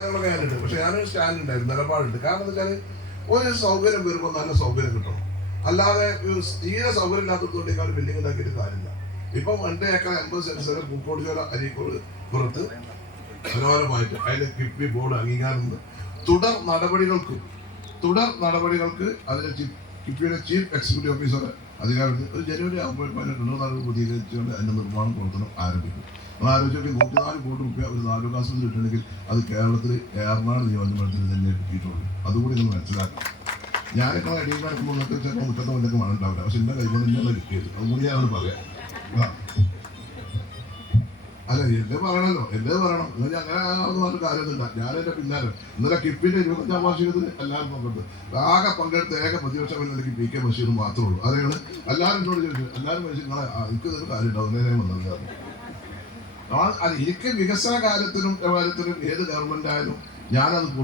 ഞാനുണ്ട് പക്ഷെ ഞാനൊരു സ്റ്റാൻഡ് ഉണ്ടായിരുന്നു നിലപാടുണ്ട്. കാരണം എന്താ വെച്ചാൽ ഒരു സൗകര്യം വരുമ്പോൾ നല്ല സൗകര്യം കിട്ടണം. അല്ലാതെ തീരെ സൗകര്യം ഇല്ലാത്തതുകൊണ്ടേക്കാൾ ബിൽഡിംഗ് ഉണ്ടാക്കിയിട്ട് കാര്യമില്ല. ഇപ്പം രണ്ട് ഏക്കർ എൺപത് സെന്റ് സ്ഥലം പൂക്കോട് ചോല അരീക്കോട് പുറത്ത് മനോഹരമായിട്ട് അതിന് കിഫ്ബി ബോർഡ് അംഗീകാരം. തുടർ നടപടികൾക്ക് തുടർ നടപടികൾക്ക് അതിന് കിഫ്ബിയുടെ ചീഫ് എക്സിക്യൂട്ടീവ് ഓഫീസർ അധികാരത്തിൽ ഒരു ജനുവരി ആകുമ്പോൾ രണ്ടു നാളുകൾ പൂർത്തീകരിച്ചുകൊണ്ട് അതിന്റെ നിർമ്മാണം പ്രവർത്തനം ആരംഭിക്കും. നമ്മൾ ആലോചിച്ചോക്കെ നൂറ്റിനാല് കോടി റുപ്യ ഒരു നാലു കാശ് കിട്ടണമെങ്കിൽ അത് കേരളത്തിൽ ഏറനാട് നിയോജകമണ്ഡലത്തിൽ തന്നെ കിട്ടിയിട്ടുള്ളൂ. അതുകൂടി നമ്മൾ മനസ്സിലാക്കണം. ഞാനൊക്കെ അടിയിൽ നടക്കുമ്പോൾ നിങ്ങൾക്ക് ചിലപ്പോൾ മുറ്റത്തെ കൊണ്ടൊക്കെ മണം ഉണ്ടാവില്ല പക്ഷെ എന്റെ കൈകൊണ്ട് തന്നെയാണ് കിട്ടിയത്. അതുകൂടി ഞാനത് പറയാം. അല്ല എന്റെ പറയണല്ലോ എന്റെ പറയണം. എന്നാൽ അങ്ങനെ പറഞ്ഞ കാര്യമൊന്നുമില്ല. ഞാൻ എന്റെ പിന്നാലെ ഇന്നലെ കിപ്പിന്റെ ഇരുപത്തഞ്ചാം വാർഷികത്തിന് എല്ലാവരും പങ്കെടുത്ത്. ആകെ പങ്കെടുത്ത ഏക പ്രതിപക്ഷ എനിക്ക് പി കെ ബഷീർ മാത്രമേ ഉള്ളൂ. അതാണ് എല്ലാവരും എന്നോട് ചോദിച്ചു എല്ലാവരും ചോദിച്ചു നിങ്ങളെ എനിക്ക് ഇതൊരു കാര്യം ഉണ്ടാവും. നേരെ ആ, അത് എനിക്ക് വികസന കാര്യത്തിനും കാര്യത്തിനും ഏത് ഗവൺമെന്റ് ആയാലും ഞാനത്